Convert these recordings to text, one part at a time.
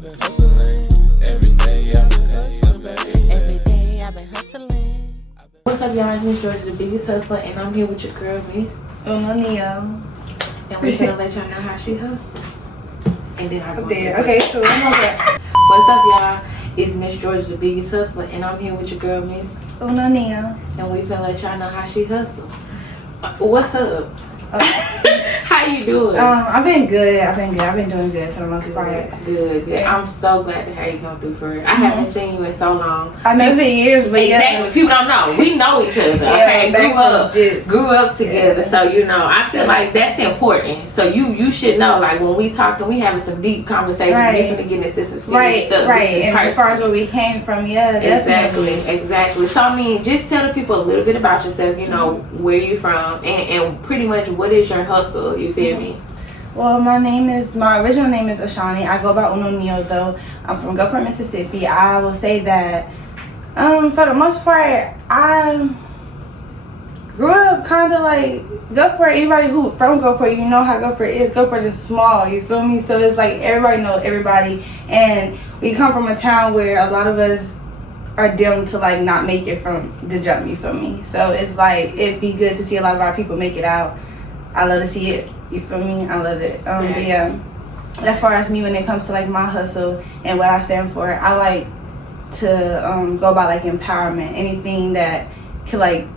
I've been hustling. Every day I've been hustling, baby. Every day I've been hustling. What's up, y'all? It's Miss Georgiaa, the biggest hustler, and I'm here with your girl, Miss Neo. And we're gonna let y'all know how she hustles. And then I go Okay, cool. What's up, y'all? It's Miss Georgiaa, the biggest hustler, and I'm here with your girl, Miss Neo. And we finna let y'all know how she hustles. What's up? Okay. How you doing? I've been good. I've been doing good for the most part. Good. Yeah. I'm so glad to have you come through for it. I haven't seen you in so long. I know it's been years, but exactly. Yeah. People don't know. We know each other. Okay, grew up together. So I feel like that's important. So you should know, like when we talking, we having some deep conversations. Right. We finna get into some serious stuff. Right. And as far as where we came from, Exactly. So I mean, just tell the people a little bit about yourself. Where you from, and pretty much what is your hustle. You feel me? Well, my original name is Shauni. I go by Neo though. I'm from Gulfport, Mississippi. I will say that for the most part, I grew up kind of like Gulfport. Anybody who from Gulfport, you know how Gulfport is. Gulfport is small, you feel me? So it's like everybody knows everybody, and we come from a town where a lot of us are doomed to like not make it from the jump, you feel me? So it's like it'd be good to see a lot of our people make it out. I love to see it, you feel me? I love it. But yeah, as far as me, when it comes to like my hustle and what I stand for, I like to go by like empowerment. Anything that could like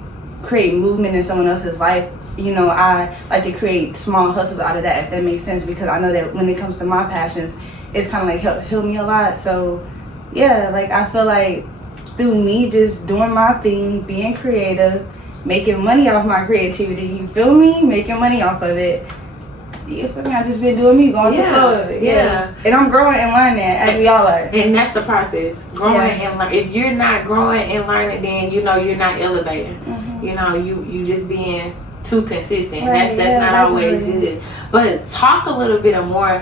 create movement in someone else's life, I like to create small hustles out of that, if that makes sense, because I know that when it comes to my passions, it's kind of like help me a lot. So yeah, like I feel like through me just doing my thing, being creative, making money off my creativity, you feel me? Making money off of it. You feel me? I just been doing me, going through the flow of it. Yeah. And I'm growing and learning as we all are. And that's the process. Growing and learning. If you're not growing and learning, then you're not elevating. Mm-hmm. You just being too consistent. Right, That's not always good. But talk a little bit more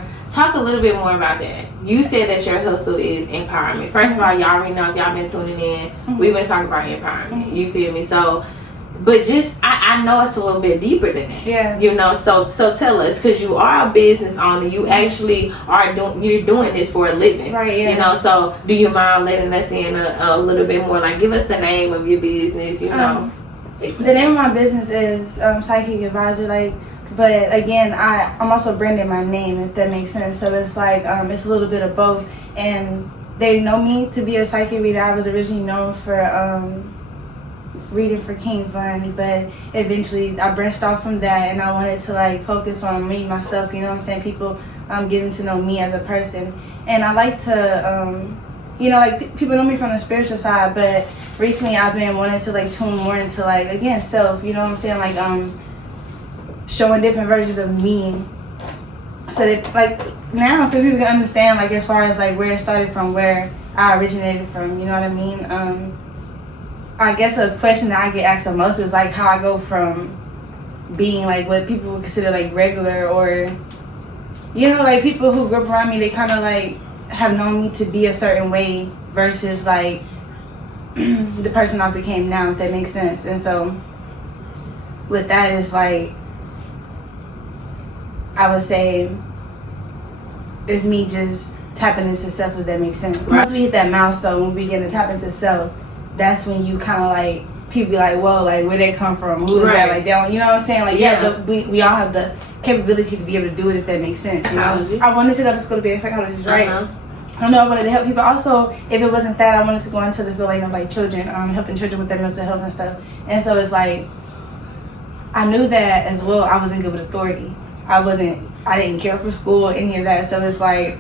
about that. You said that your hustle is empowerment. First of all, y'all already know, if y'all been tuning in, we've been talking about empowerment. You feel me? So but just I know it's a little bit deeper than that. Yeah. So tell us, because you are a business owner, you actually you're doing this for a living. Right, yeah. So do you mind letting us in a little bit more? Like, give us the name of your business, The name of my business is Psychic Advisor, but again, I'm also branding my name, if that makes sense. So it's like it's a little bit of both, and they know me to be a psychic reader. I was originally known for reading for King Von, but eventually I branched off from that, and I wanted to focus on me, myself, people getting to know me as a person. And I like to people know me from the spiritual side, but recently I've been wanting to tune more into again self, showing different versions of me, so that now so people can understand as far as where it started from, where I originated from, you know what I mean? I guess a question that I get asked the most is how I go from being what people would consider regular, or people who grew up around me, they kind of have known me to be a certain way versus the person I became now, if that makes sense. And so with that, it's I would say it's me just tapping into self, if that makes sense. Once we hit that milestone, when we begin to tap into self, that's when you kind of people be whoa, where they come from, who is that, they don't, you know what I'm saying? But we all have the capability to be able to do it, if that makes sense. I wanted to go to school to be a psychologist, right? I know I wanted to help people. Also, if it wasn't that, I wanted to go into the field of children, helping children with their mental health and stuff. And so it's I knew that as well. I wasn't good with authority. I didn't care for school, any of that. So it's I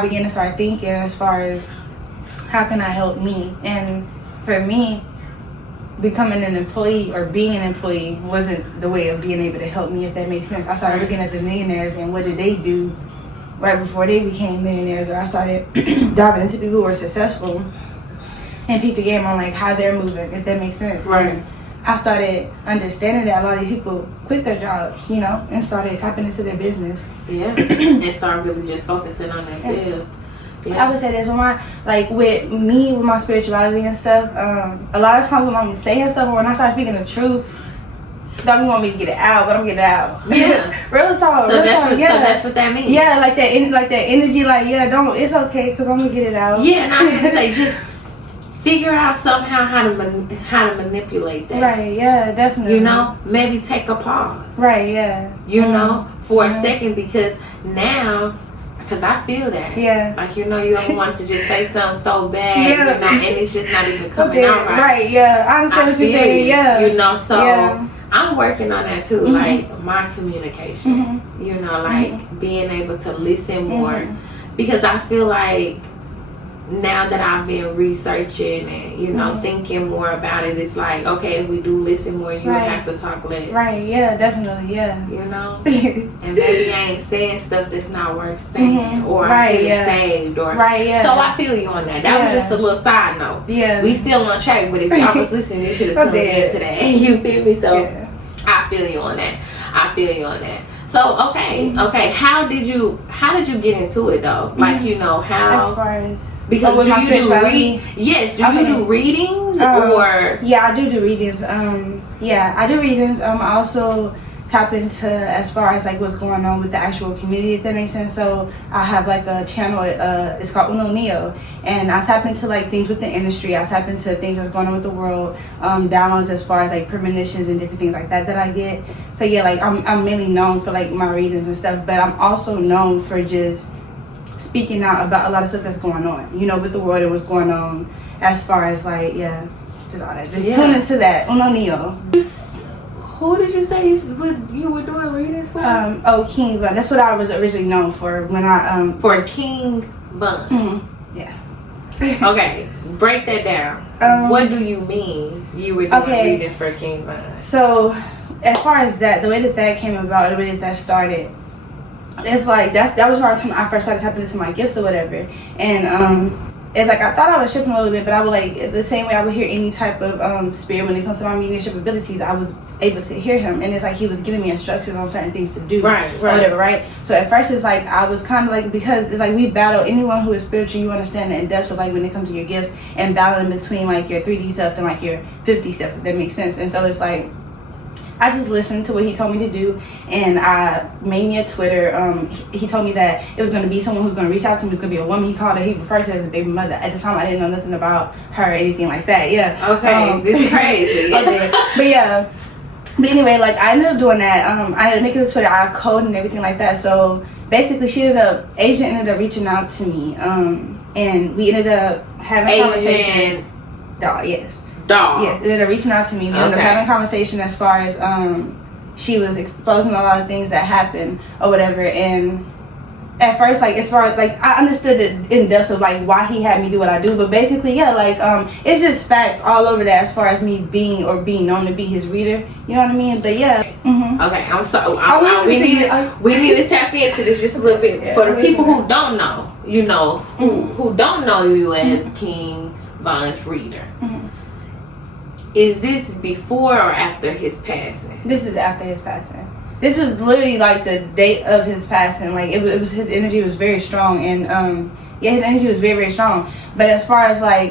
began to start thinking as far as how can I help me? And for me, becoming an employee or being an employee wasn't the way of being able to help me, if that makes sense. I started looking at the millionaires and what did they do right before they became millionaires, or I started diving into people who were successful and people game on how they're moving, if that makes sense. Right. And I started understanding that a lot of these people quit their jobs, and started tapping into their business. Yeah. And start really just focusing on themselves. Yeah. I would say this with me, with my spirituality and stuff, a lot of times when I'm saying stuff or when I start speaking the truth, Don't want me to get it out, but I'm getting it out. Yeah. Real talk. So real that's talk, what. yeah. So that's what that means. Yeah, like that energy. Like, yeah, don't. It's okay, because I'm gonna get it out. Yeah, and I was gonna say just figure out somehow how to manipulate that. Right. Yeah. Definitely. You know, maybe take a pause. Right. Yeah. You know, for a second, because now. Because I feel that. Yeah. Like, you know, you ever want to just say something so bad, you know, and it's just not even coming out right. Right, yeah. I understand what you're saying, yeah. You know, so yeah. I'm working on that too, like my communication. You know, like being able to listen more. Because I feel like now that I've been researching and, you know, thinking more about it, it's like, okay, if we do listen more, you have to talk less. Right, yeah, definitely, yeah. You know? And maybe I ain't saying stuff that's not worth saying or getting saved. Or, so I feel you on that. That was just a little side note. Yeah. We still on track, but if y'all was listening, you should have tuned in today. You feel me? So I feel you on that. I feel you on that. So okay. How did you get into it though? Like, you know, how as far as because do you do Yes, do you do readings or? Yeah, I do readings. Yeah, I do readings. I also tap into as far as like what's going on with the actual community, if that makes sense. So I have like a channel, it's called Uno Neo, and I tap into like things with the industry. I tap into things that's going on with the world, downloads as far as like premonitions and different things like that I get. So yeah, like I'm mainly known for like my readings and stuff, but I'm also known for just speaking out about a lot of stuff that's going on, you know, with the world and what's going on as far as like, just all that. Just tune into that. Uno Neo. Who did you say you were doing readings for? King Bun. That's what I was originally known for when I for King Bun. Yeah. Okay, break that down. What do you mean you were doing readings for King Bun? So, as far as that, the way that came about, the way that started, it's like that was around the time I first started tapping into my gifts or whatever, and it's like I thought I was shipping a little bit, but I would like the same way I would hear any type of spirit when it comes to my mediumship abilities. I was able to hear him, and it's like he was giving me instructions on certain things to do, right. or whatever, right? So at first it's like I was kind of like, because it's like we battle anyone who is spiritual, you understand the in-depth of like when it comes to your gifts and battling between like your 3D self and like your 5D self, if that makes sense. And so it's like I just listened to what he told me to do, and I made me a Twitter. He told me that it was going to be someone who's going to reach out to me. It's going to be a woman. He called her, he referred to her as a baby mother. At the time, I didn't know nothing about her or anything like that. Yeah. Okay, this is crazy. But yeah. But anyway, like I ended up doing that. I ended up making a Twitter, I code and everything like that. So basically, Asian ended up reaching out to me, and we ended up having a conversation. Yes. Yes, it ended up reaching out to me. We ended up having a conversation as far as she was exposing a lot of things that happened or whatever. And at first, like as far as like I understood the in depth of like why he had me do what I do, but basically, like it's just facts all over that as far as me being known to be his reader. You know what I mean? But yeah. Okay, I'm sorry. We need to tap into this just a little bit for the people who don't know. You know, who don't know you as King Von's reader. Is this before or after his passing? This is after his passing. This was literally like the date of his passing. Like it was his energy was very strong, and his energy was very, very strong. But as far as like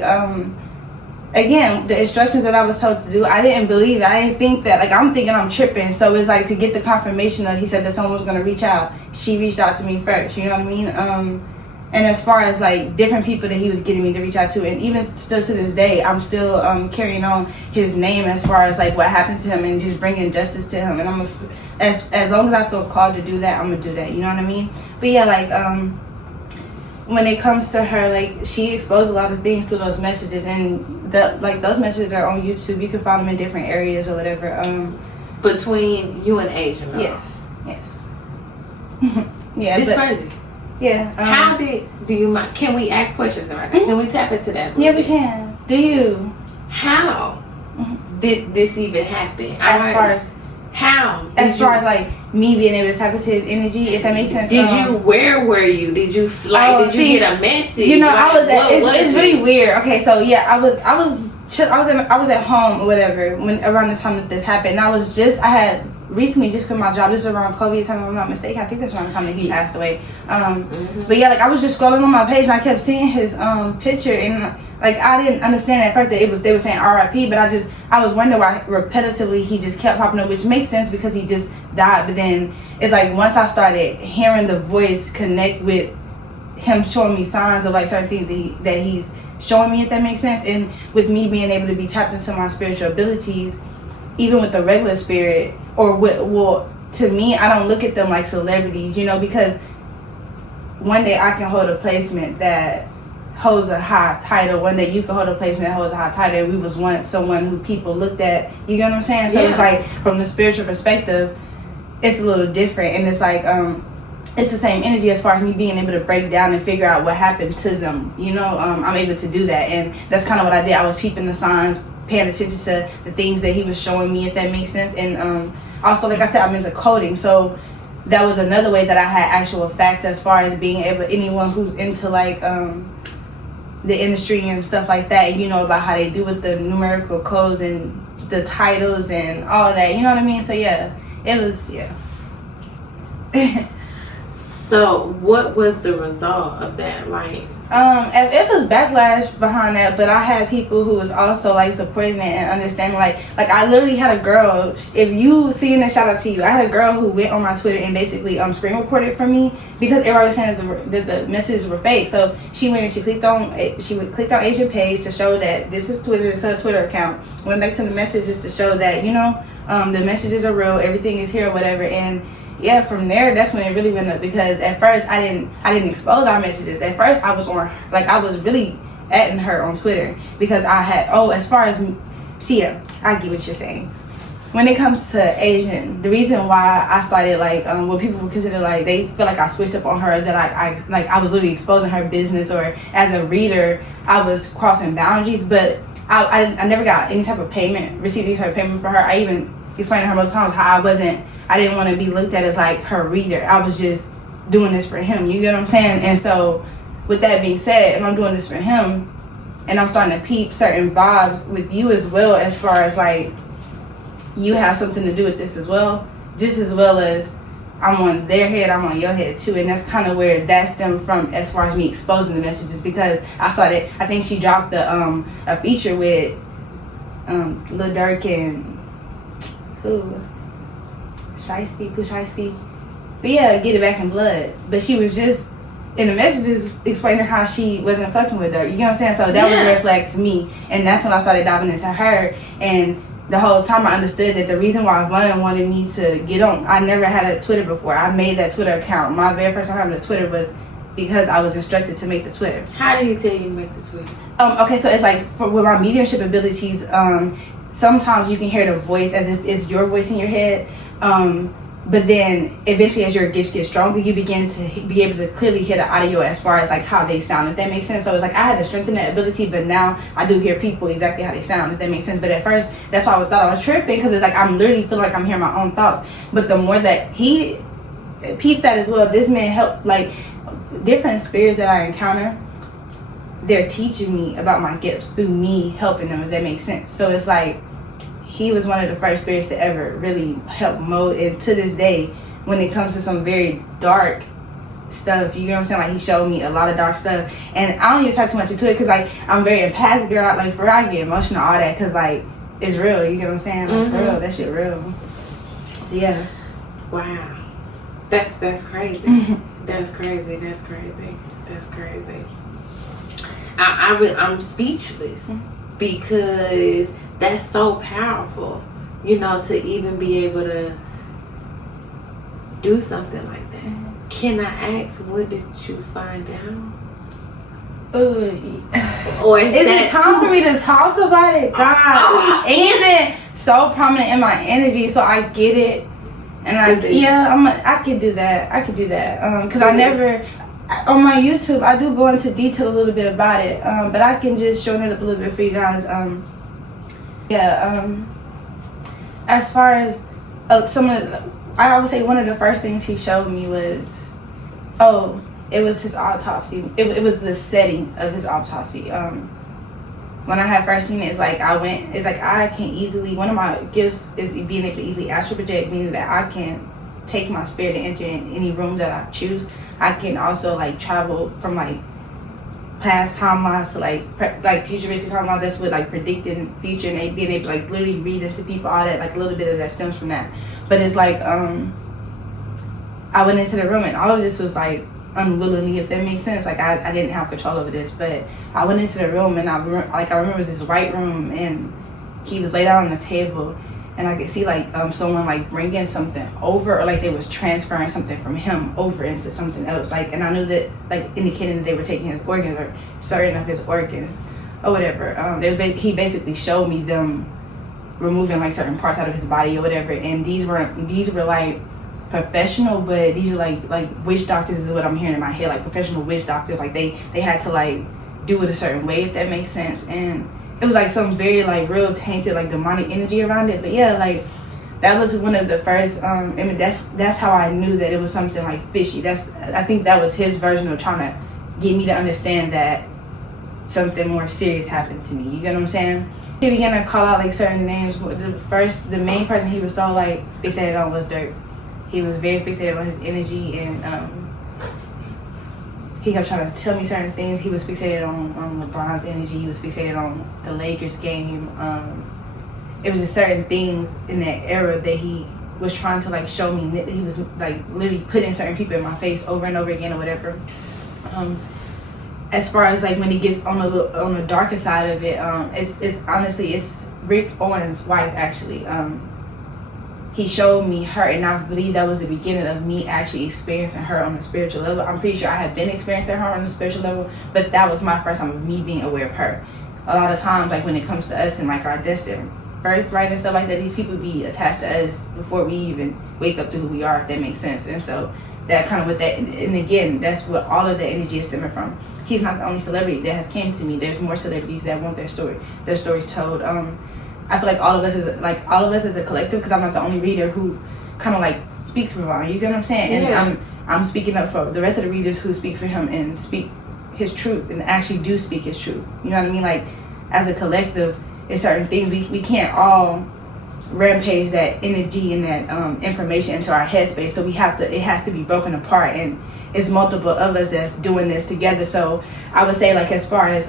again, the instructions that I was told to do, I didn't believe it. I didn't think that. Like I'm thinking I'm tripping. So it's like to get the confirmation that he said that someone was gonna reach out. She reached out to me first. You know what I mean? And as far as like different people that he was getting me to reach out to, and even still to this day, I'm still carrying on his name as far as like what happened to him and just bringing justice to him. And I'm as long as I feel called to do that, I'm gonna do that. You know what I mean? But yeah, like when it comes to her, like she exposed a lot of things through those messages, and those messages are on YouTube. You can find them in different areas or whatever. Between you and Asian, though. Yes. Yeah, it's crazy. Yeah. How do you mind? Can we ask questions about that? Can we tap into that? Yeah, we can. Do you? How did this even happen? As far as like me being able to tap into his energy, if that makes sense. Where were you? Did you like? Did you get a message? You know, like, it's really weird. Okay, so yeah, I was at home or whatever when around the time that this happened. And I had recently, just because my job, this is around COVID time, if I'm not mistaken, I think that's around the time that he passed away. But yeah, like I was just scrolling on my page and I kept seeing his picture, and like I didn't understand at first that they were saying RIP, but I was wondering why repetitively he just kept popping up, which makes sense because he just died. But then it's like once I started hearing the voice connect with him showing me signs of like certain things that he's showing me, if that makes sense, and with me being able to be tapped into my spiritual abilities, even with the regular spirit, or well, to me, I don't look at them like celebrities, you know, because one day I can hold a placement that holds a high title, one day you can hold a placement that holds a high title, and we was once someone who people looked at, you get what I'm saying? So it's like, from the spiritual perspective, it's a little different, and it's like, it's the same energy as far as me being able to break down and figure out what happened to them, you know. I'm able to do that, and that's kind of what I did. I was peeping the signs, paying attention to the things that he was showing me, if that makes sense. And also, like I said, I'm into coding, so that was another way that I had actual facts as far as being able, anyone who's into like the industry and stuff like that, you know, about how they do with the numerical codes and the titles and all of that, you know what I mean? So yeah, it was, yeah. So what was the result of that? Like, it was backlash behind that, but I had people who was also like supporting it and understanding. Like I literally had a girl. If you seen it, shout out to you. I had a girl who went on my Twitter and basically screen recorded for me because everybody was saying that the messages were fake. So she went and she clicked on Asian page to show that this is Twitter. This is her Twitter account. Went back to the messages to show that, you know, the messages are real. Everything is here or whatever. And yeah, from there, that's when it really went up, because at first I didn't expose our messages. At first I was really atting her on Twitter because I had, as far as, I get what you're saying. When it comes to Asian, the reason why I started like, what people would consider like, they feel like I switched up on her, that I was literally exposing her business, or as a reader, I was crossing boundaries, but I never got any type of payment, received any type of payment for her. I even explained to her most times how I didn't want to be looked at as like her reader. I was just doing this for him. You get what I'm saying? And so with that being said, if I'm doing this for him and I'm starting to peep certain vibes with you as well, as far as like you have something to do with this as well, just as well as I'm on their head, I'm on your head too. And that's kind of where that stemmed from, as far as me exposing the messages, because I think she dropped a feature with Lil Durk and who? Shiesty. But yeah, Get It Back in Blood. But she was just in the messages explaining how she wasn't fucking with her. You know what I'm saying? So that was a red flag to me. And that's when I started diving into her. And the whole time I understood that the reason why Vaughn wanted me to get on, I never had a Twitter before. I made that Twitter account. My very first time having a Twitter was because I was instructed to make the Twitter. How did he tell you to make the Twitter? Okay, so it's like with my mediumship abilities, sometimes you can hear the voice as if it's your voice in your head. But then eventually, as your gifts get stronger, you begin to be able to clearly hear the audio as far as like how they sound, if that makes sense. So it's like I had to strengthen that ability, but now I do hear people exactly how they sound, if that makes sense. But at first, that's why I thought I was tripping, because it's like I'm literally feeling like I'm hearing my own thoughts. But the more that he peeped that as well, this man helped, like different spirits that I encounter, they're teaching me about my gifts through me helping them, if that makes sense. So it's like he was one of the first spirits to ever really help mold, and to this day, when it comes to some very dark stuff, you know what I'm saying, like he showed me a lot of dark stuff. And I don't even talk too much into it, because like I'm very empathic, girl. Like for real, I get emotional, all that, because like it's real, you get what I'm saying? Like for real, that shit real. Yeah. Wow. That's crazy. That's crazy. I'm speechless, because that's so powerful, you know, to even be able to do something like that. Can I ask, what did you find out? Or is it time for me to talk about it? God, even so prominent in my energy, so I get it, and I could do that. Because I never. On my YouTube, I do go into detail a little bit about it, but I can just show it up a little bit for you guys. As far as I would say one of the first things he showed me was, it was his autopsy. It was the setting of his autopsy. when I had first seen it, it's like I can easily, one of my gifts is being able to easily astral project, meaning that I can take my spirit and enter in any room that I choose. I can also like travel from like past timelines to like futuristic timelines. That's with like predicting future and being able to like literally read into people, all that, like a little bit of that stems from that. But it's like I went into the room and all of this was like unwillingly, if that makes sense. Like I didn't have control over this, but I went into the room and I remember this white room and he was laid out on the table and I could see like someone like bringing something over, or like they was transferring something from him over into something else, like, and I knew that like indicating that they were taking his organs or certain of his organs or whatever. He basically showed me them removing like certain parts out of his body or whatever, and these were like professional, but these are like witch doctors is what I'm hearing in my head, like professional witch doctors. Like they had to like do it a certain way, if that makes sense. And it was like some very like real tainted like demonic energy around it. But yeah, like that was one of the first I mean that's how I knew that it was something like fishy. I think that was his version of trying to get me to understand that something more serious happened to me. You get what I'm saying? He began to call out like certain names. The main person he was so like fixated on was Durk. He was very fixated on his energy, and he kept trying to tell me certain things. He was fixated on LeBron's energy. He was fixated on the Lakers game. It was just certain things in that era that he was trying to like show me. That he was like literally putting certain people in my face over and over again or whatever. As far as like when he gets on the darker side of it, it's honestly Rick Owens' wife actually. He showed me her, and I believe that was the beginning of me actually experiencing her on a spiritual level. I'm pretty sure I had been experiencing her on a spiritual level, but that was my first time of me being aware of her. A lot of times, like when it comes to us and like our destined birthright and stuff like that, these people be attached to us before we even wake up to who we are, if that makes sense. And so that kind of with that, and again, that's what all of the energy is stemming from. He's not the only celebrity that has came to me. There's more celebrities that want their stories told. I feel like all of us as a collective, because I'm not the only reader who kind of like speaks for Ron. You get what I'm saying? Yeah. And I'm speaking up for the rest of the readers who speak for him and speak his truth and actually do speak his truth. You know what I mean? Like as a collective, there's certain things we can't all rampage that energy and that information into our headspace. So it has to be broken apart, and it's multiple of us that's doing this together. So I would say like as far as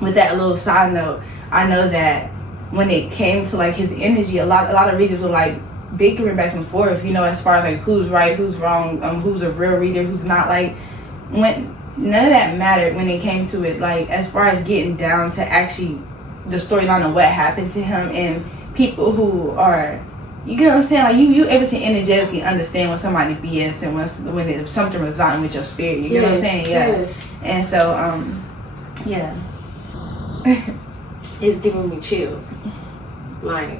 with that little side note, I know that when it came to like his energy, a lot of readers were like bickering back and forth, you know, as far as like who's right, who's wrong, who's a real reader, who's not. Like when none of that mattered when it came to it, like as far as getting down to actually the storyline of what happened to him, and people who are, you get what I'm saying, like you able to energetically understand when somebody BS and when something resonating with your spirit, you get what I'm saying? Yeah. And so yeah. It's giving me chills. Like,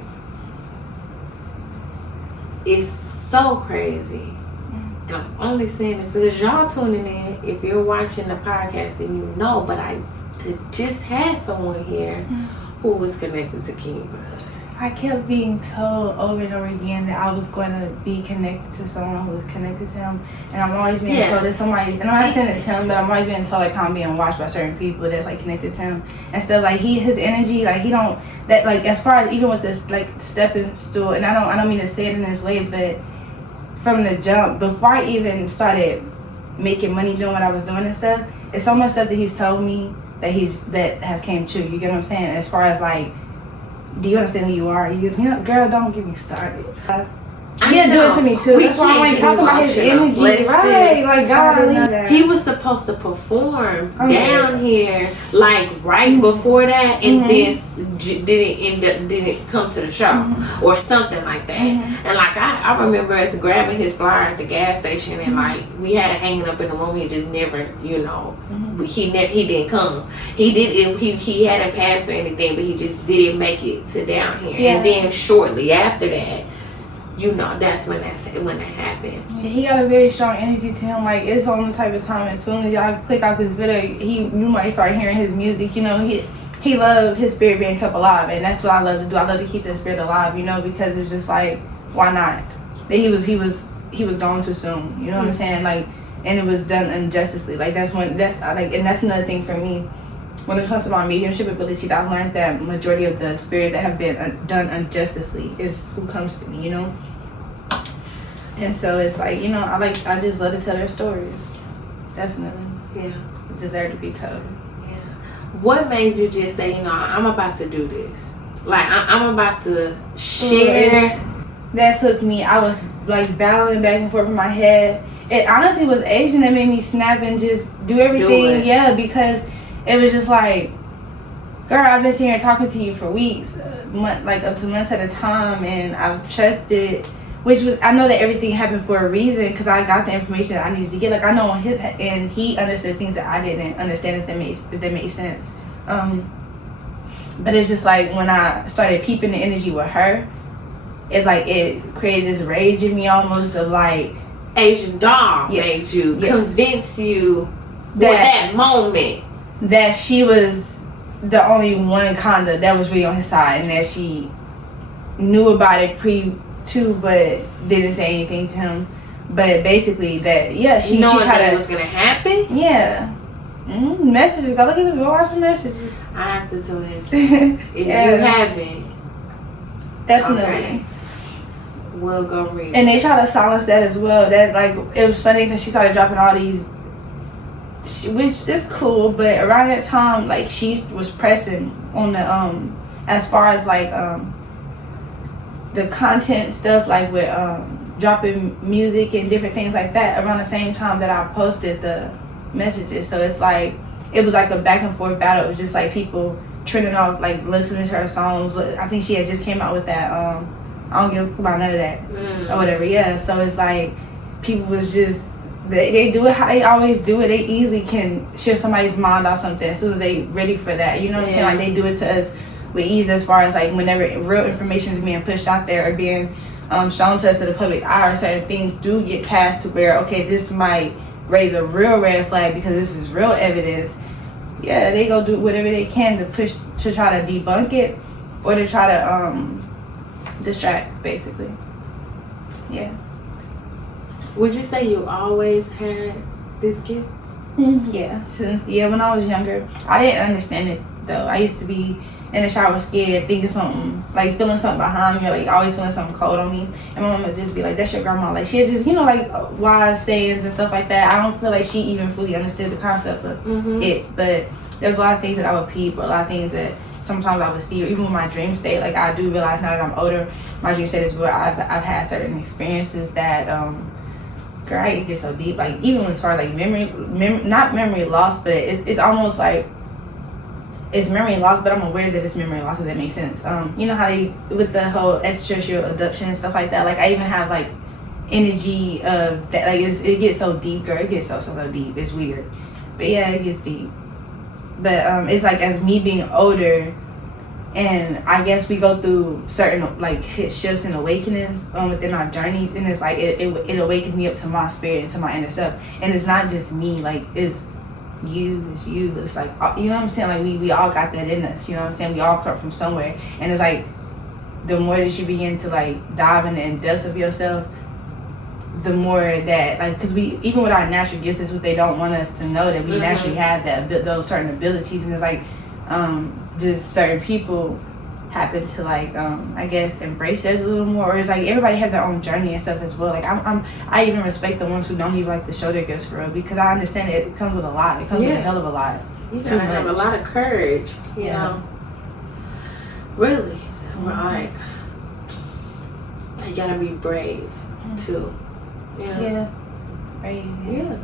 it's so crazy. And I'm only saying this because y'all tuning in. If you're watching the podcast, then you know. But I just had someone here who was connected to Kiva. I kept being told over and over again that I was going to be connected to someone who was connected to him, and I'm always being told that somebody, and I'm not saying it's him, but I'm always being told like how I'm being watched by certain people that's like connected to him and stuff. Like his energy, like he don't, that like as far as even with this like stepping stool, and I don't mean to say it in this way, but from the jump, before I even started making money doing what I was doing and stuff, it's so much stuff that he's told me that has came true. You get what I'm saying? As far as like, do you understand who you are? You know, girl, don't get me started. He didn't do it to me too. That's why I'm like talking about his energy, right? Like God, he was supposed to perform down here, like right before that, and this didn't come to the show or something like that. And like I remember us grabbing his flyer at the gas station, and like we had it hanging up in the room. He just never, you know, he didn't come. He hadn't passed or anything, but he just didn't make it to down here. Yeah. And then shortly after that, you know, that's when that happened. Yeah, he got a very strong energy to him. Like it's on the type of time. As soon as y'all click out this video, you might start hearing his music. You know, he loved his spirit being kept alive, and that's what I love to do. I love to keep his spirit alive. You know, because it's just like, why not? He was gone too soon. You know what I'm saying? Like, and it was done injustly. Like that's another thing for me. when it comes to my mediumship abilities, I've learned that majority of the spirits that have been done unjustly is who comes to me, you know. And so it's like, you know, I just love to tell their stories. Definitely. Yeah. Deserve to be told. Yeah. What made you just say, you know, I'm about to do this? Like, I'm about to share. That took me, I was like battling back and forth in my head. It honestly was Asian that made me snap and just do everything. Yeah, because it was just like, girl, I've been sitting here talking to you for weeks, like up to months at a time, and I've trusted, which was, I know that everything happened for a reason because I got the information that I needed to get. Like, I know on his end, he understood things that I didn't understand, if that made sense. But it's just like when I started peeping the energy with her, it's like it created this rage in me almost of like, Asian doll made you, convinced you that moment that she was the only one kinda that was really on his side, and that she knew about it too, but didn't say anything to him. But basically that, she knowing tried that to, it was gonna happen. Yeah. Messages. Go look at them. Go watch the messages. I have to tune into if you haven't. Definitely. Okay. We'll go read. And they try to silence that as well. That's like, it was funny because she started dropping all these, which is cool, but around that time, like, she was pressing on the as far as like the content stuff, like with dropping music and different things like that around the same time that I posted the messages. So it's like, it was like a back and forth battle. It was just like people trending off, like listening to her songs. I think she had just came out with that I don't give about none of that or whatever. Yeah, so it's like people was just, they do it how they always do it. They easily can shift somebody's mind off something as soon as they ready for that. You know what I'm saying? Like, they do it to us with ease, as far as like whenever real information is being pushed out there or being shown to us to the public eye, or certain things do get passed to where, okay, this might raise a real red flag because this is real evidence. Yeah, they go do whatever they can to push, to try to debunk it or to try to distract, basically. Yeah. Would you say you always had this gift? Yeah, since when I was younger. I didn't understand it though. I used to be in the shower scared, thinking something, like feeling something behind me, or like always feeling something cold on me. And my mom would just be like, "That's your grandma." Like, she'd just, like wise sayings and stuff like that. I don't feel like she even fully understood the concept of it, but there's a lot of things that I would peep, or a lot of things that sometimes I would see, or even with my dream state. Like, I do realize now that I'm older, my dream state is where I've had certain experiences that, girl, it gets so deep. Like, even when it's far like memory, not memory loss, but it's almost like it's memory loss, but I'm aware that it's memory loss, if that makes sense. You know how they, with the whole extraterrestrial abduction and stuff like that, like, I even have like energy of that, like, it gets so deep, girl. It gets so deep. It's weird, but yeah, it gets deep. But it's like, as me being older, and I guess we go through certain like shifts and awakenings within our journeys, and it's like it awakens me up to my spirit and to my inner self. And it's not just me, like, it's you, it's like, you know what I'm saying, like we all got that in us, you know what I'm saying, we all come from somewhere. And it's like, the more that you begin to like dive into the depths of yourself, the more that, like, because we, even with our natural gifts, is what they don't want us to know, that we naturally have that, those certain abilities. And it's like, just certain people happen to like, I guess, embrace it a little more. Or it's like, everybody have their own journey and stuff as well. Like, I even respect the ones who don't even like to show their gifts for real, because I understand it comes with a lot. It comes with a hell of a lot. You gotta have a lot of courage, you know. Really, like, you gotta be brave too. Yeah. Right. Yeah.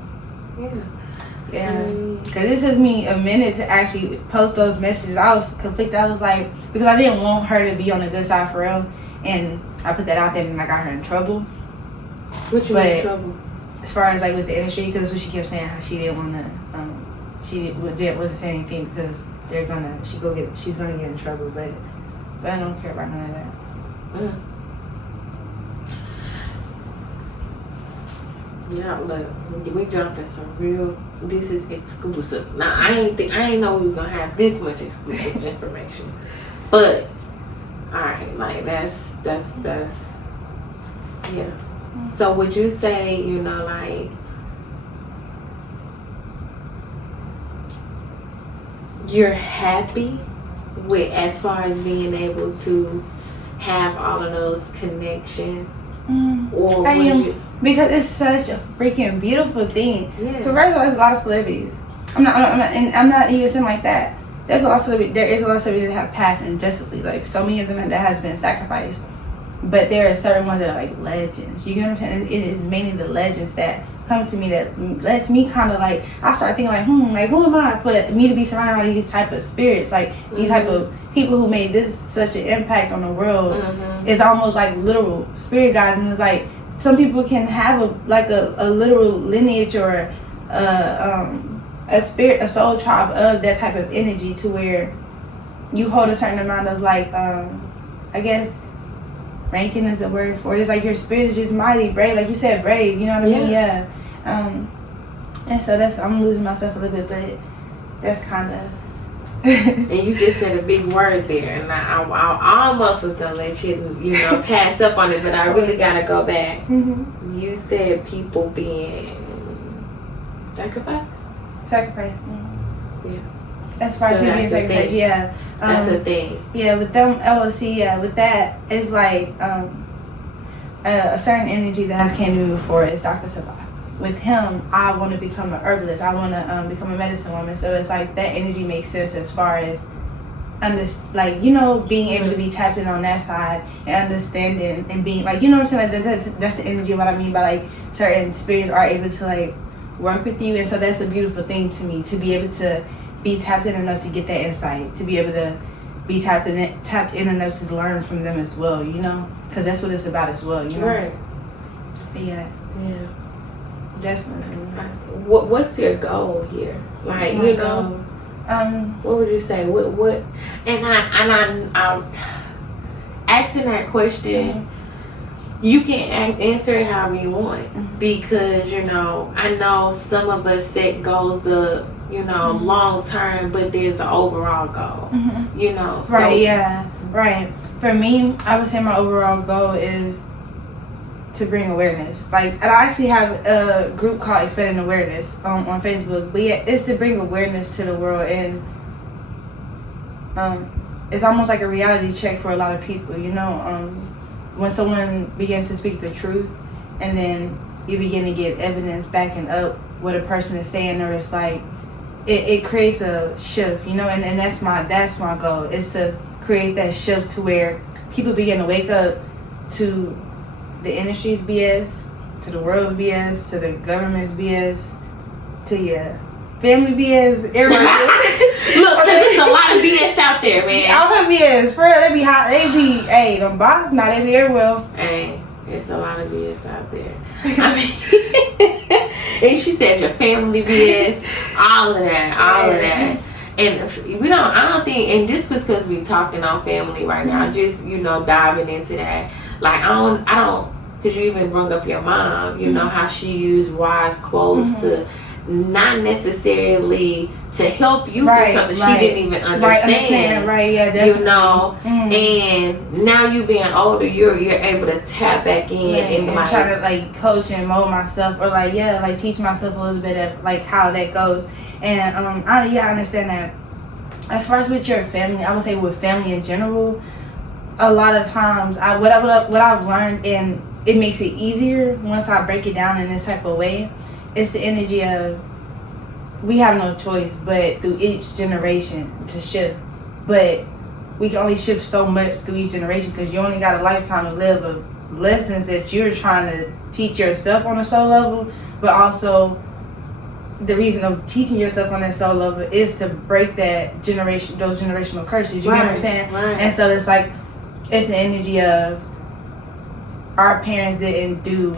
Because it took me a minute to actually post those messages. I was conflicted. I was like, because I didn't want her to be on the good side for real, and I put that out there and I got her in trouble. What you in trouble? As far as like with the industry, because what she kept saying, how she didn't want to, she wasn't saying anything because she's gonna get in trouble. But I don't care about none of that. Yeah, look, we dropping some real. This is exclusive. Now, I ain't know we was gonna have this much exclusive information, but all right, like that's yeah. So would you say, like, you're happy with as far as being able to have all of those connections? Or I am, you, because it's such a freaking beautiful thing. yeah. Because right now there's a lot of celebrities. I'm not even saying like that. There's a lot of celebrities. There is a lot of celebrities that have passed injustice. Like so many of them that has been sacrificed. But there are certain ones that are like legends. You get what I'm saying? It is mainly the legends that come to me that lets me kind of like, I start thinking like, like who am I? But me to be surrounded by these type of spirits, like these type of people who made this such an impact on the world, it's almost like literal spirit guides. And it's like some people can have a literal lineage or a spirit, a soul tribe of that type of energy, to where you hold a certain amount of like I guess ranking is the word for it. It's like your spirit is just mighty, brave, like you said, brave, you know what I mean? Yeah. And so I'm losing myself a little bit, but that's kind of And you just said a big word there, and I almost was gonna let you pass up on it, but I really gotta go back. You said people being sacrificed. Yeah. As far as people being sacrificed, yeah. That's a thing. Yeah, with them LLC, yeah, with that, it's like a certain energy that I came to me before is Dr. Sabah. With him, I want to become an herbalist. I want to become a medicine woman. So it's like that energy makes sense as far as being able to be tapped in on that side and understanding and being like, you know what I'm saying? Like that's the energy of what I mean by like certain spirits are able to like work with you. And so that's a beautiful thing to me, to be able to be tapped in enough to get that insight, to be able to be tapped in enough to learn from them as well, because that's what it's about as well, Right. Yeah, definitely. What's your goal here? Like, goal? What would you say? What? And I'm asking that question. You can answer it however you want, because I know some of us set goals up, long term, but there's an overall goal, So, right, yeah, right. For me, I would say my overall goal is to bring awareness. Like, and I actually have a group called Expanding Awareness on Facebook, but yeah, it's to bring awareness to the world, and it's almost like a reality check for a lot of people, when someone begins to speak the truth, and then you begin to get evidence backing up what a person is saying, or it's like it creates a shift, and that's my goal, is to create that shift to where people begin to wake up to the industry's BS, to the world's BS, to the government's BS, to your family BS, everybody. Look, there's a lot of BS out there, man. All the BS, bro. They be hot. They be, hey, them boss, now they be everywhere. Hey, it's a lot of BS out there. I mean, and she said your family BS, all of that. And I don't think, and just because we talking on family right now, just diving into that. Like I don't, because you even brought up your mom. You know how she used wise quotes to not necessarily to help you do something she didn't even understand. Right, yeah, definitely. And now you being older, you're able to tap back in and like, try to like coach and mold myself, or like teach myself a little bit of like how that goes. And I understand that. As far as with your family, I would say with family in general, a lot of times what I've learned, and it makes it easier once I break it down in this type of way, it's the energy of we have no choice but through each generation to shift. But we can only shift so much through each generation, because you only got a lifetime to live of lessons that you're trying to teach yourself on a soul level, but also the reason of teaching yourself on that soul level is to break those generational curses. You get what I'm saying? Right. And so it's like, it's the energy of our parents didn't do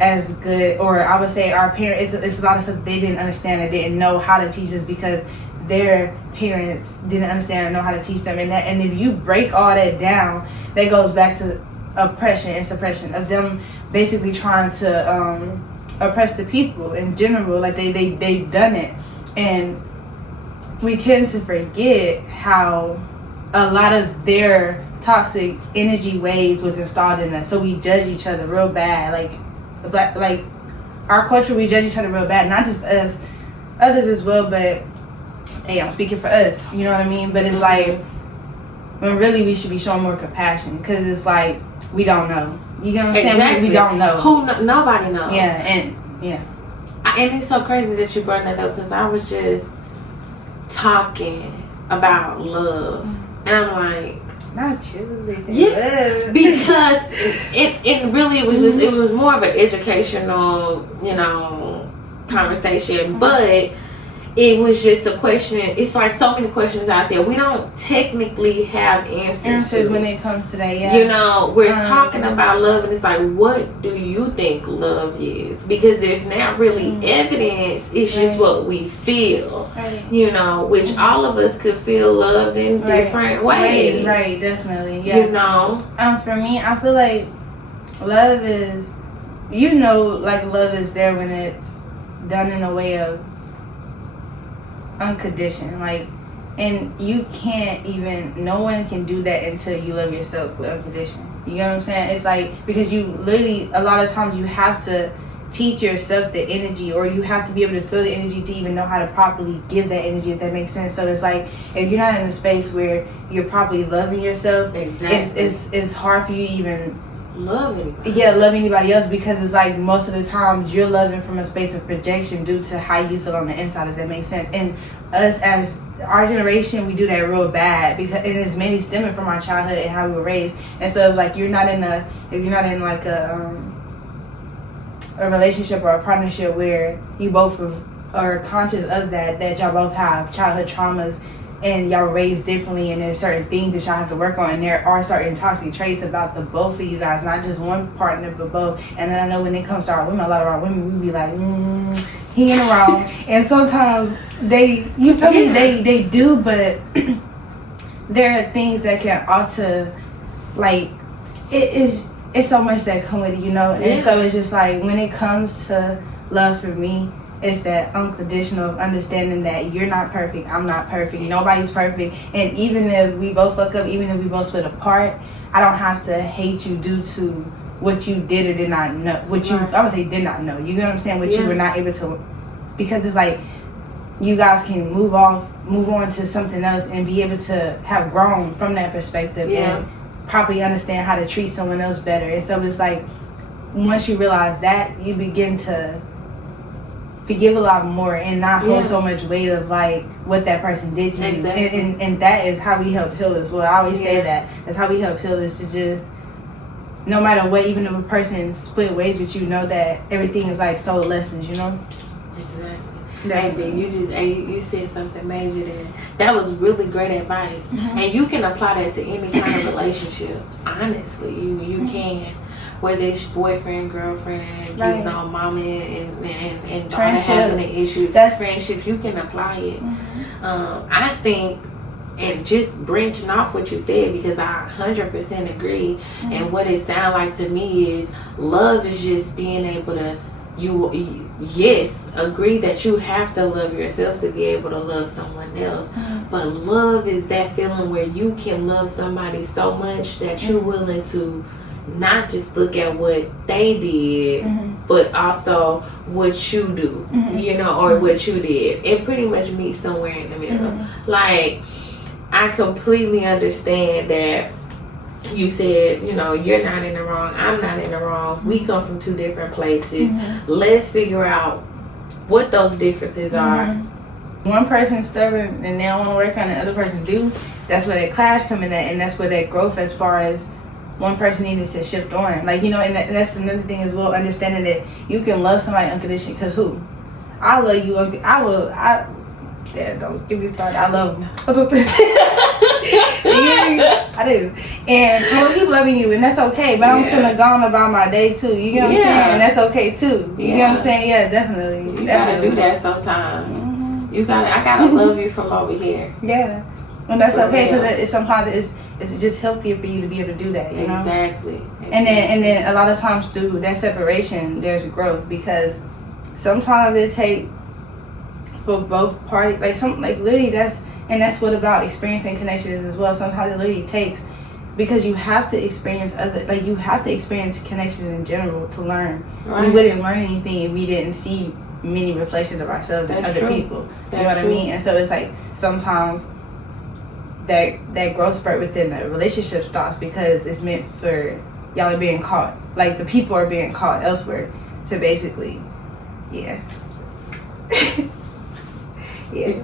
as good, or I would say our parents, it's a lot of stuff they didn't understand and didn't know how to teach us, because their parents didn't understand and know how to teach them. And if you break all that down, that goes back to oppression and suppression of them basically trying to oppress the people in general. Like they've done it, and we tend to forget how a lot of their toxic energy waves was installed in us. So we judge each other real bad, like our culture, we judge each other real bad, not just us, others as well. But hey, I'm speaking for us, you know what I mean? But it's like, when really we should be showing more compassion, because it's like, we don't know. You know what I'm saying? Exactly. We don't know. Nobody knows. Yeah, and it's so crazy that you brought that up, because I was just talking about love, and I'm like, not you. Yeah, because it really was just, it was more of an educational, conversation, but it was just a question. It's like so many questions out there. We don't technically have answers to. When it comes to that, yeah. We're talking about love, and it's like, what do you think love is? Because there's not really evidence. It's just what we feel. Right. Which all of us could feel loved in different ways. Right, definitely. Yeah. For me, I feel like love is, like love is there when it's done in a way of unconditioned, like, and you can't even, no one can do that until you love yourself with unconditioned. You know what I'm saying? It's like, because you literally, a lot of times you have to teach yourself the energy, or you have to be able to feel the energy to even know how to properly give that energy, if that makes sense. So it's like, if you're not in a space where you're properly loving yourself, exactly, it's hard for you to even love anybody. Love anybody else, because it's like most of the times you're loving from a space of projection due to how you feel on the inside, if that makes sense. And us, as our generation, we do that real bad, because it is mainly stemming from our childhood and how we were raised. And so like, if you're not in like a relationship or a partnership where you both are conscious of that y'all both have childhood traumas, and y'all were raised differently, and there's certain things that y'all have to work on, and there are certain toxic traits about the both of you guys, not just one partner but both. And then I know when it comes to our women, a lot of our women, we be like, he in the wrong. And sometimes they do, but there are things that can alter, like, it's so much that come with it, and so it's just like, when it comes to love, for me, it's that unconditional understanding that you're not perfect, I'm not perfect, nobody's perfect. And even if we both fuck up, even if we both split apart, I don't have to hate you due to what you did or did not know. I would say did not know. You know what I'm saying? What you were not able to, because it's like, you guys can move on to something else and be able to have grown from that perspective and properly understand how to treat someone else better. And so it's like, once you realize that, you begin to forgive a lot more and not hold so much weight of like what that person did to you. And that is how we help heal as well. I always say that's how we help heal, is to just, no matter what, even if a person split ways with you, know that everything is like so lessons, Exactly. You said something major there. That was really great advice. And you can apply that to any kind of relationship. Honestly, you can. Whether it's boyfriend, girlfriend, mama and daughter having an issue, friendships, you can apply it. I think, and just branching off what you said, because I 100% agree, and what it sounds like to me is, love is just being able to, agree that you have to love yourself to be able to love someone else. But love is that feeling where you can love somebody so much that you're willing to not just look at what they did, but also what you do, or what you did, and pretty much meet somewhere in the middle. Like, I completely understand that you said, you're not in the wrong, I'm not in the wrong, we come from two different places. Let's figure out what those differences are. One person's stubborn and they don't want to work on the other person do. That's where that clash come in at, and that's where that growth, as far as one person needing to shift on, like, and that's another thing as well, understanding that you can love somebody unconditionally. Because I love you, don't get me started. I love them. I do, and I'm gonna keep loving you, and that's okay. But I'm gonna go on about my day too. You know what I'm saying? And that's okay too. You know what I'm saying? Yeah, definitely. You gotta do that sometimes. I gotta love you from over here. Yeah. And that's okay, because it's sometimes it's just healthier for you to be able to do that, you know? Exactly. And then a lot of times through that separation, there's growth, because sometimes it takes for both parties, literally that's what about experiencing connections as well. Sometimes it literally takes, because you have to experience you have to experience connections in general to learn. Right. We wouldn't learn anything if we didn't see many reflections of ourselves and That's other true. people. That's You know what true. I mean? And so it's like sometimes that growth spurt within the relationship stops because it's meant for y'all are being caught. Like the people are being caught elsewhere to basically, yeah. Yeah.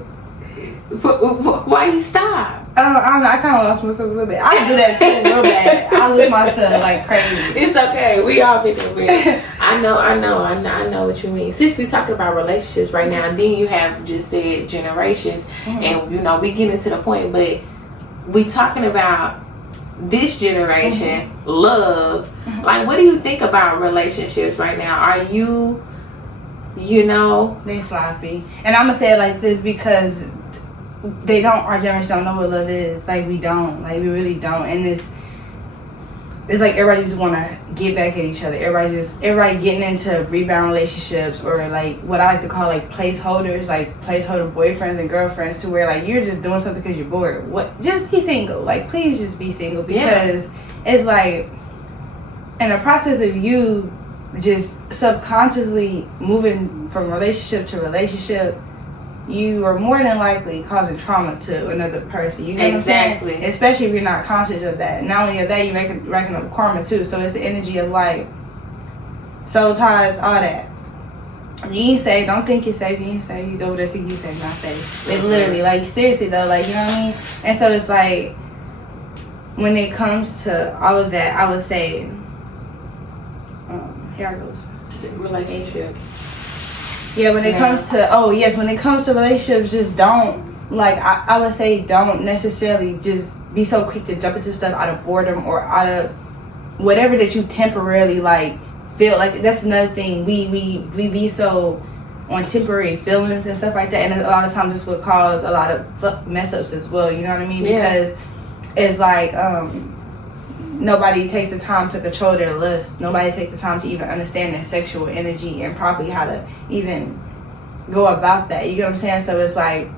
Why you stop? I don't know. I kind of lost myself a little bit. I do that too, real bad. I lose myself like crazy. It's okay. We all been there. I know what you mean. Since we talking about relationships right now, and then you have just said generations, and you know we getting to the point, but we talking about this generation, love. Like, what do you think about relationships right now? Are you know? They sloppy. And I'm gonna say it like this because they don't, our generation don't know what love is. Like, we don't. Like, we really don't. And it's like everybody just want to get back at each other. Everybody getting into rebound relationships, or like what I like to call like placeholders, like placeholder boyfriends and girlfriends, to where like you're just doing something because you're bored. What? Just be single. Like, please just be single, because it's like in the process of you just subconsciously moving from relationship to relationship, you are more than likely causing trauma to another person. You know Exactly. what I'm saying? Especially if you're not conscious of that. Not only of that, you're racking up karma too. So it's the energy of like soul ties, all that. You ain't safe. Don't think you're safe. You ain't safe. You go there, think you're safe, not safe. Like, literally, like, seriously though, like, you know what I mean? And so it's like, when it comes to all of that, I would say, here it goes. Relationships. Yeah, when it comes to, when it comes to relationships, just don't, like, I would say don't necessarily just be so quick to jump into stuff out of boredom or out of whatever that you temporarily, like, feel. Like, that's another thing. We be so on temporary feelings and stuff like that, and a lot of times this would cause a lot of mess ups as well, you know what I mean? Yeah. Because it's like, nobody takes the time to control their lust. Nobody takes the time to even understand their sexual energy and properly how to even go about that. You get what I'm saying? So it's like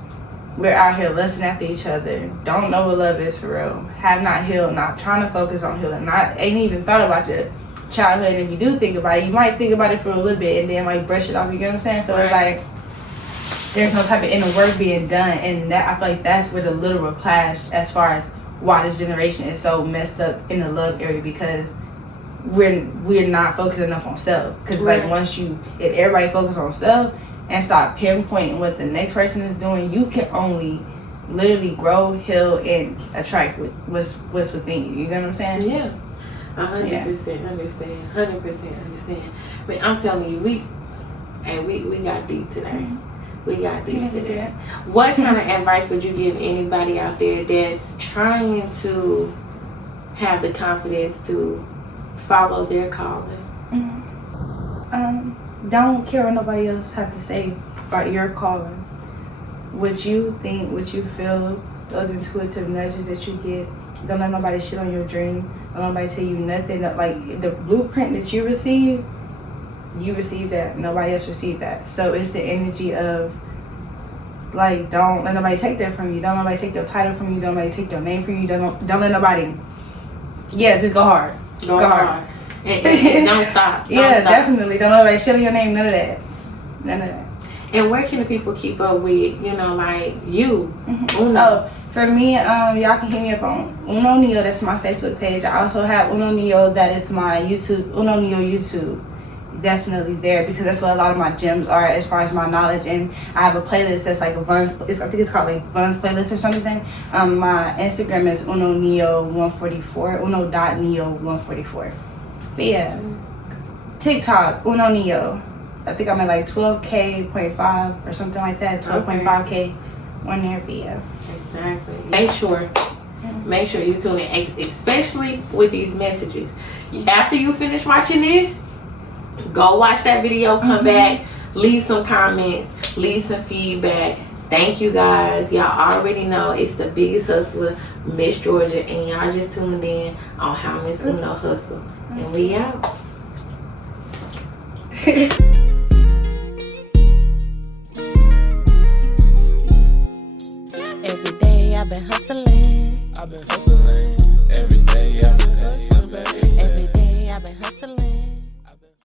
we're out here lusting after each other. Don't know what love is for real. Have not healed. Not trying to focus on healing. Ain't even thought about your childhood. And if you do think about it, you might think about it for a little bit and then like brush it off. You get what I'm saying? So it's like there's no type of inner work being done, and that, I feel like that's where the literal clash as far as why this generation is so messed up in the love area, because we're not focusing enough on self. Because like if everybody focus on self and start pinpointing what the next person is doing, you can only literally grow, heal, and attract what's within you. You know what I'm saying? Yeah, 100% understand. 100% understand. But I'm telling you, we got deep today. We got deep today. What kind of advice would you give anybody out there that's trying to have the confidence to follow their calling? Don't care what nobody else have to say about your calling. What you think, what you feel, those intuitive nudges that you get. Don't let nobody shit on your dream. Don't let nobody tell you nothing. Like, the blueprint that you received that. Nobody else received that. So it's the energy of, like, don't let nobody take that from you. Don't let nobody take your title from you. Don't let nobody take your name from you. Don't let nobody. Yeah, just go hard. Go hard. And don't stop. Stop. Definitely. Don't let nobody shit on your name. None of that. And where can the people keep up with, like, you? Oh, for me, y'all can hit me up on Uno Neo. That's my Facebook page. I also have Uno Neo. That is my YouTube. Uno Neo YouTube. Definitely there, because that's where a lot of my gems are as far as my knowledge. And I have a playlist that's like a Vuns. I think it's called like Vuns playlist or something. My Instagram is Uno Neo 144. Uno.Neo 144. But yeah, TikTok Uno Neo. I think I'm at like 12K.5 or something like that. 12.5K on there. But yeah, exactly. Make sure you tune in, especially with these messages. After you finish watching this, go watch that video, come back, leave some comments, leave some feedback. Thank you guys. Y'all already know it's the biggest hustler, Miss Georgia, and y'all just tuned in on How Miss Uno Hustle. And we out. Every day I've been hustling. Every day I've been hustling, baby. Every day I've been hustling.